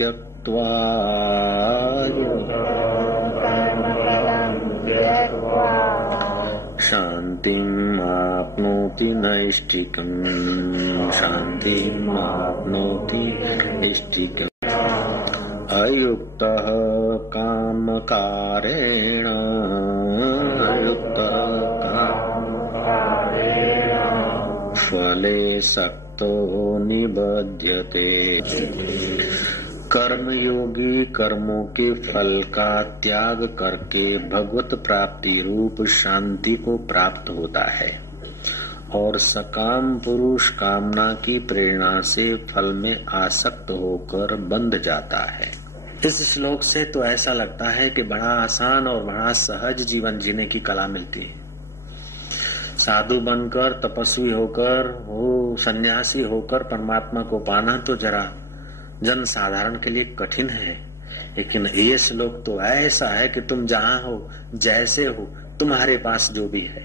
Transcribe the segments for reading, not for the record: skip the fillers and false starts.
त्यक्त्वा शान्तिम् आप्नोति नैष्ठिकम् शान्तिम् आप्नोति नैष्ठिकम् अयुक्तः कामकारेण फले सक्तो निबध्यते। कर्मयोगी कर्मों के फल का त्याग करके भगवत प्राप्ति रूप शांति को प्राप्त होता है और सकाम पुरुष कामना की प्रेरणा से फल में आसक्त होकर बंध जाता है। इस श्लोक से तो ऐसा लगता है कि बड़ा आसान और बड़ा सहज जीवन जीने की कला मिलती है। साधु बनकर, तपस्वी होकर, वो सन्यासी होकर परमात्मा को पाना तो जरा जन साधारण के लिए कठिन है, लेकिन ये श्लोक तो ऐसा है कि तुम जहां हो, जैसे हो, तुम्हारे पास जो भी है,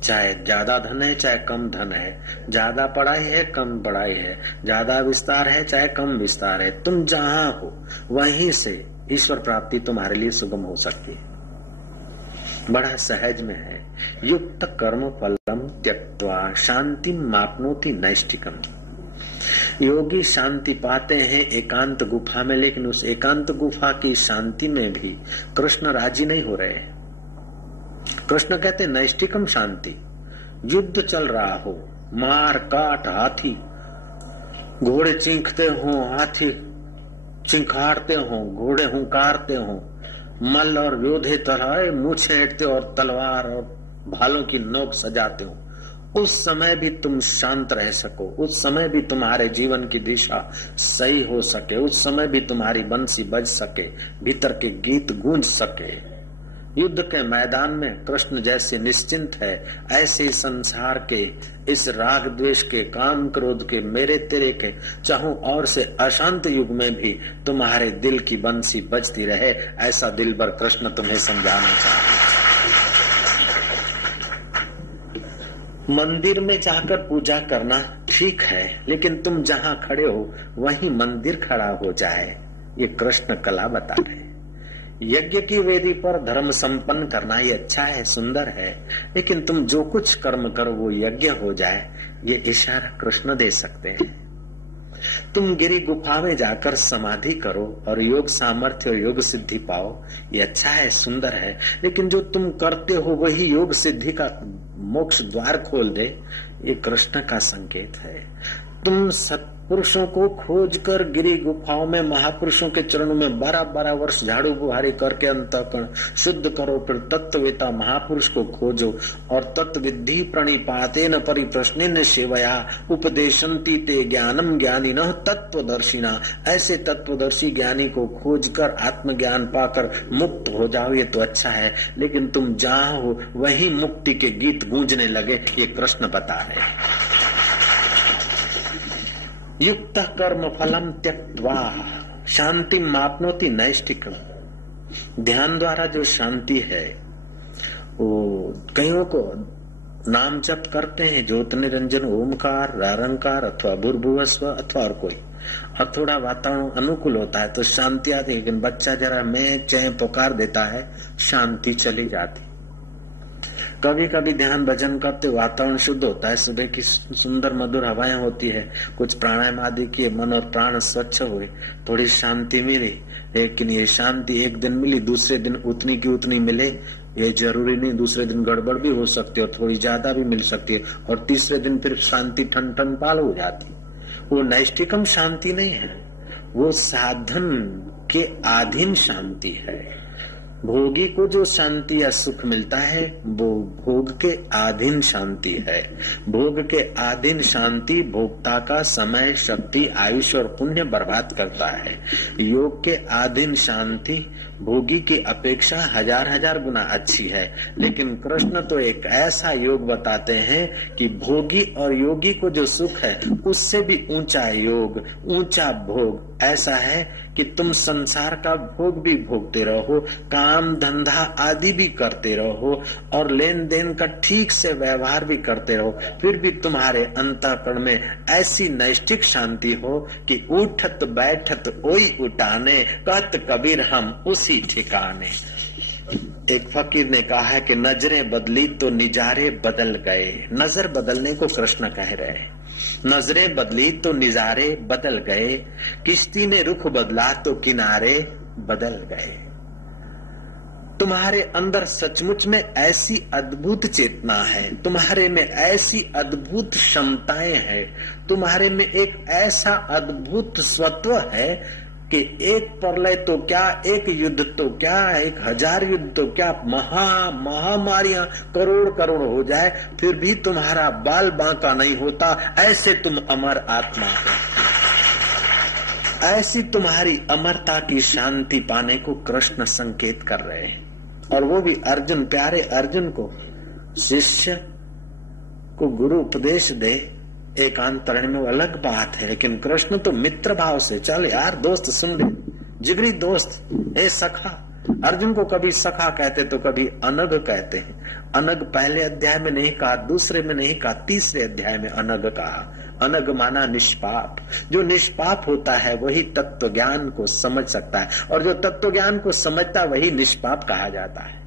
चाहे ज्यादा धन है चाहे कम धन है, ज्यादा पढ़ाई है कम पढ़ाई है, ज्यादा विस्तार है चाहे कम विस्तार है, तुम जहां हो वहीं से ईश्वर प्राप्ति तुम्हारे लिए सुगम हो सकती है। बड़ा सहज में है। युक्त कर्म फलम त्यक्त्वा शांति मापनोति नैष्ठिकम। योगी शांति पाते हैं एकांत गुफा में, लेकिन उस एकांत गुफा की शांति में भी कृष्ण राजी नहीं हो रहे। कृष्ण कहते नैष्ठिकम शांति। युद्ध चल रहा हो, मार काट, हाथी घोड़े चींखते हो, हाथी चिंखाड़ते हो, घोड़े हुंकारते हो, मल्ल और योधे तरह मूछें ऐंठते और तलवार और भालों की नोक सजाते हो, उस समय भी तुम शांत रह सको, उस समय भी तुम्हारे जीवन की दिशा सही हो सके, उस समय भी तुम्हारी बंसी बज सके, भीतर के गीत गूंज सके। युद्ध के मैदान में कृष्ण जैसे निश्चिंत है, ऐसे संसार के इस राग द्वेष के, काम क्रोध के, मेरे तेरे के चाहूं और से अशांत युग में भी तुम्हारे दिल की बंसी बजती रहे, ऐसा दिलबर कृष्ण तुम्हें समझाना चाहते। मंदिर में जाकर पूजा करना ठीक है, लेकिन तुम जहां खड़े हो वहीं मंदिर खड़ा हो जाए, ये कृष्ण कला बता रहे। यज्ञ की वेदी पर धर्म संपन्न करना ये अच्छा है, सुंदर है, लेकिन तुम जो कुछ कर्म करो वो यज्ञ हो जाए, ये इशारा कृष्ण दे सकते हैं। तुम गिरी गुफा में जाकर समाधि करो और योग सामर्थ्य और योग सिद्धि पाओ, ये अच्छा है, सुंदर है, लेकिन जो तुम करते हो वही योग सिद्धि का मोक्ष द्वार खोल दे, ये कृष्ण का संकेत है। तुम सत्पुरुषों को खोजकर गिरी गुफाओं में महापुरुषों के चरणों में 12-12 वर्ष झाड़ू बुहारी करके अंतःकरण शुद्ध करो, फिर तत्ववेता महापुरुष को खोजो और तत्विद्धि प्रणिपातेन परिप्रश्नेन सेवया उपदेशन्ति ते ज्ञानम ज्ञानिनः तत्वदर्शिना। ऐसे तत्वदर्शी ज्ञानी को खोजकर आत्मज्ञान पाकर मुक्त हो जाओ, ये तो अच्छा है, लेकिन तुम जहां हो वहीं मुक्ति के गीत गूंजने लगे, ये कृष्ण बता रहे। युक्त कर्म फलम त्यक्त्वा शांति मापनोति नैष्ठिकम। ध्यान द्वारा जो शांति है वो कईयों को नाम जप करते हैं, ज्योत निरंजन, ओमकार, रारंकार अथवा भूर्भुवस्व अथवा और कोई, और थोड़ा वातावरण अनुकूल होता है तो शांति आती है, लेकिन बच्चा जरा मैं चैं पुकार देता है, शांति चली जाती। कभी कभी ध्यान भजन करते वातावरण शुद्ध होता है, सुबह की सुंदर मधुर हवाएं होती है, कुछ प्राणायाम आदि किए, मन और प्राण स्वच्छ हुए, थोड़ी शांति मिली, लेकिन ये शांति एक दिन मिली, दूसरे दिन उतनी की उतनी मिले ये जरूरी नहीं, दूसरे दिन गड़बड़ भी हो सकती है और थोड़ी ज्यादा भी मिल सकती है, और तीसरे दिन फिर शांति ठन ठन पाल हो जाती। वो नैष्ठिकम शांति नहीं है, वो साधन के अधीन शांति है। भोगी को जो शांति या सुख मिलता है वो भोग के अधीन शांति है। भोग के अधीन शांति भोक्ता का समय, शक्ति, आयुष और पुण्य बर्बाद करता है। योग के अधीन शांति भोगी की अपेक्षा 1000 गुना अच्छी है, लेकिन कृष्ण तो एक ऐसा योग बताते हैं कि भोगी और योगी को जो सुख है उससे भी ऊंचा योग, ऊंचा भोग ऐसा है कि तुम संसार का भोग भी भोगते रहो, काम धंधा आदि भी करते रहो और लेन देन का ठीक से व्यवहार भी करते रहो, फिर भी तुम्हारे अंतःकरण में ऐसी नैष्ठिक शांति हो कि उठत बैठत ओई उठाने, कहत कबीर हम उसी ठिकाने। एक फकीर ने कहा है कि नजरें बदली तो निजारे बदल गए। नजर बदलने को कृष्ण कह रहे हैं। नजरें बदली तो निजारे बदल गए, किश्ती ने रुख बदला तो किनारे बदल गए। तुम्हारे अंदर सचमुच में ऐसी अद्भुत चेतना है, तुम्हारे में ऐसी अद्भुत क्षमताएं हैं, तुम्हारे में एक ऐसा अद्भुत स्वत्व है कि एक प्रलय तो क्या, एक युद्ध तो क्या, 1000 युद्ध तो क्या, महामारियां करोड़ करोड़ हो जाए फिर भी तुम्हारा बाल बांका नहीं होता। ऐसे तुम अमर आत्मा हो। ऐसी तुम्हारी अमरता की शांति पाने को कृष्ण संकेत कर रहे हैं। और वो भी अर्जुन, प्यारे अर्जुन को, शिष्य को गुरु उपदेश दे एकांतरण में वो अलग बात है, लेकिन कृष्ण तो मित्र भाव से, चल यार दोस्त सुन ले, जिगरी दोस्त, ए सखा। अर्जुन को कभी सखा कहते तो कभी अनग कहते हैं। अनग पहले अध्याय में नहीं कहा, दूसरे में नहीं कहा, तीसरे अध्याय में अनग कहा। अनग माना निष्पाप। जो निष्पाप होता है वही तत्व ज्ञान को समझ सकता है, और जो तत्व ज्ञान को समझता वही निष्पाप कहा जाता है।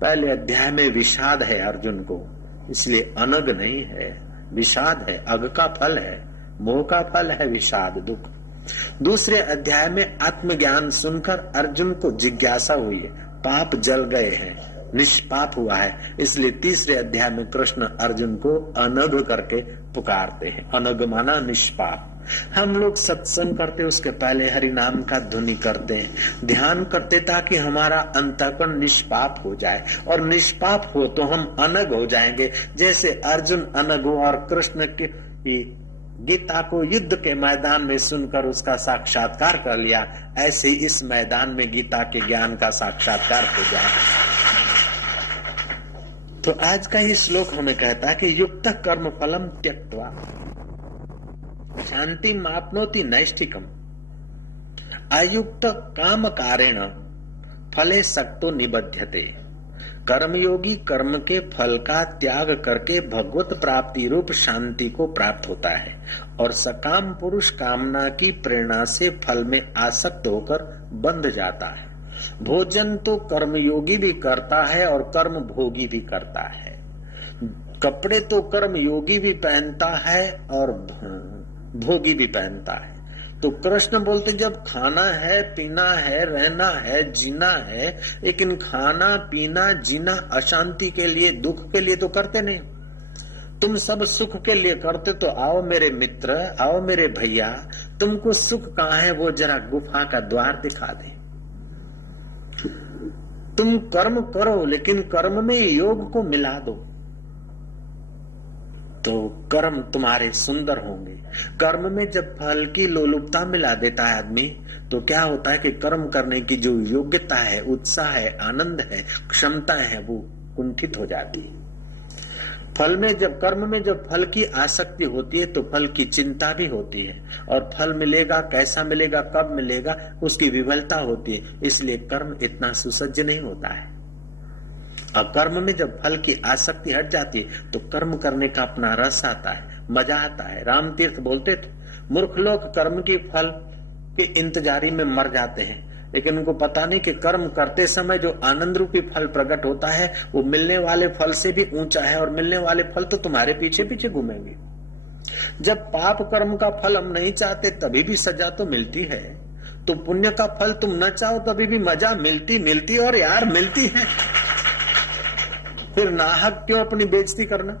पहले अध्याय में विषाद है अर्जुन को, इसलिए अनग नहीं है, विषाद है। अग का फल है, मोह का फल है विषाद, दुख। दूसरे अध्याय में आत्मज्ञान सुनकर अर्जुन को जिज्ञासा हुई है, पाप जल गए हैं, निष्पाप हुआ है, इसलिए तीसरे अध्याय में कृष्ण अर्जुन को अनग करके पुकारते हैं। अनग माना निष्पाप। हम लोग सत्संग करते उसके पहले हरि नाम का ध्वनि करते हैं, ध्यान करते ताकि हमारा अंतःकरण निष्पाप हो जाए, और निष्पाप हो तो हम अनग हो जाएंगे। जैसे अर्जुन अनग हो और कृष्ण की गीता को युद्ध के मैदान में सुनकर उसका साक्षात्कार कर लिया, ऐसे इस मैदान में गीता के ज्ञान का साक्षात्कार हो जाए। तो आज का ये श्लोक हमें कहता है कि युक्त कर्म फलम त्यक्त्वा शांति मापनोति नैष्ठिकम अयुक्त काम कारेण फले सक्तो निबध्यते। कर्मयोगी कर्म के फल का त्याग करके भगवत प्राप्ति रूप शांति को प्राप्त होता है, और सकाम पुरुष कामना की प्रेरणा से फल में आसक्त होकर बंध जाता है। भोजन तो कर्मयोगी भी करता है और कर्म भोगी भी करता है। कपड़े तो कर्मयोगी भी पहनता है और भोगी भी पहनता है। तो कृष्ण बोलते जब खाना है, पीना है, रहना है, जीना है, लेकिन खाना पीना जीना अशांति के लिए, दुख के लिए तो करते नहीं। तुम सब सुख के लिए करते, तो आओ मेरे मित्र, आओ मेरे भैया, तुमको सुख कहाँ है वो जरा गुफा का द्वार दिखा दे। तुम कर्म करो, लेकिन कर्म में योग को मिला दो, तो कर्म तुम्हारे सुंदर होंगे। कर्म में जब फल की लोलुपता मिला देता है आदमी, तो क्या होता है कि कर्म करने की जो योग्यता है, उत्साह है, आनंद है, क्षमताएं है, वो कुंठित हो जाती है। फल में जब, कर्म में जब फल की आसक्ति होती है तो फल की चिंता भी होती है, और फल मिलेगा, कैसा मिलेगा, कब मिलेगा, उसकी विवलता होती है। इसलिए कर्म इतना सुसज्ज नहीं होता है। अब कर्म में जब फल की आसक्ति हट जाती है तो कर्म करने का अपना रस आता है, मजा आता है। राम तीर्थ बोलते थे, मूर्ख लोग कर्म की फल के इंतजारी में मर जाते हैं, लेकिन उनको पता नहीं कि कर्म करते समय जो आनंद रूपी फल प्रकट होता है वो मिलने वाले फल से भी ऊंचा है, और मिलने वाले फल तो तुम्हारे पीछे पीछे घूमेंगे। जब पाप कर्म का फल हम नहीं चाहते तभी भी सजा तो मिलती है, तो पुण्य का फल तुम न चाहो तभी भी मजा मिलती और यार मिलती है। फिर नाहक क्यों अपनी बेइज्जती करना।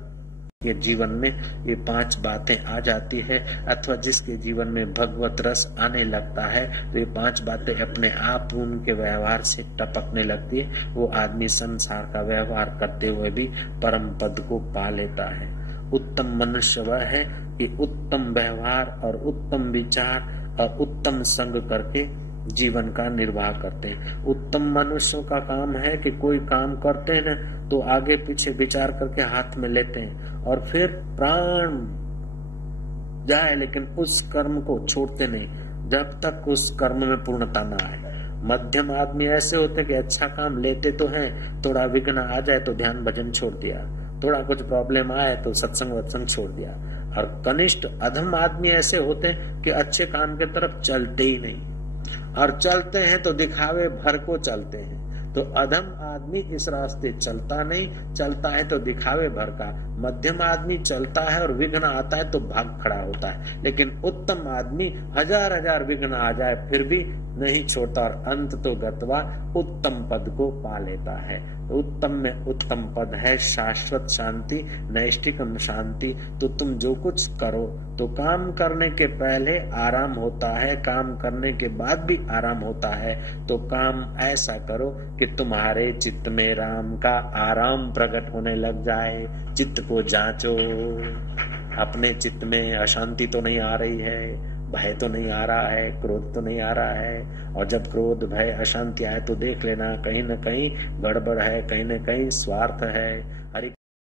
ये जीवन में ये 5 बातें आ जाती है, अथवा जिसके जीवन में भगवत रस आने लगता है तो ये 5 बातें अपने आप उनके व्यवहार से टपकने लगती है। वो आदमी संसार का व्यवहार करते हुए भी परम पद को पा लेता है। उत्तम मनुष्य वह है कि उत्तम व्यवहार और उत्तम विचार और उत्तम संग करके जीवन का निर्वाह करते हैं। उत्तम मनुष्यों का काम है कि कोई काम करते हैं ना तो आगे पीछे विचार करके हाथ में लेते हैं, और फिर प्राण जाए लेकिन उस कर्म को छोड़ते नहीं। जब तक उस कर्म में पूर्णता ना आए। मध्यम आदमी ऐसे होते कि अच्छा काम लेते तो हैं, थोड़ा विघ्न आ जाए तो ध्यान भजन छोड़ दिया, थोड़ा कुछ प्रॉब्लम आए तो सत्संग वत्संग छोड़ दिया। और कनिष्ठ अधम आदमी ऐसे होते हैं कि अच्छे काम के तरफ चलते ही नहीं, और चलते हैं तो दिखावे भर को चलते हैं। तो अधम आदमी इस रास्ते चलता नहीं, चलता है तो दिखावे भर का। मध्यम आदमी चलता है और विघ्न आता है तो भाग खड़ा होता है, लेकिन उत्तम आदमी हजार हजार विघ्न आ जाए फिर भी नहीं छोड़ता, और अंत तो गत्वा उत्तम पद को पा लेता है। उत्तम में उत्तम पद है शाश्वत शांति, नैष्ठिक शांति। तो तुम जो कुछ करो तो काम करने के पहले आराम होता है, काम करने के बाद भी आराम होता है। तो काम ऐसा करो कि तुम्हारे चित्त में राम का आराम प्रकट होने लग जाए। चित्त को जांचो, अपने चित्त में अशांति तो नहीं आ रही है, भय तो नहीं आ रहा है, क्रोध तो नहीं आ रहा है। और जब क्रोध भय अशांति आए तो देख लेना कहीं न कहीं गड़बड़ है, कहीं न कहीं स्वार्थ है। हरि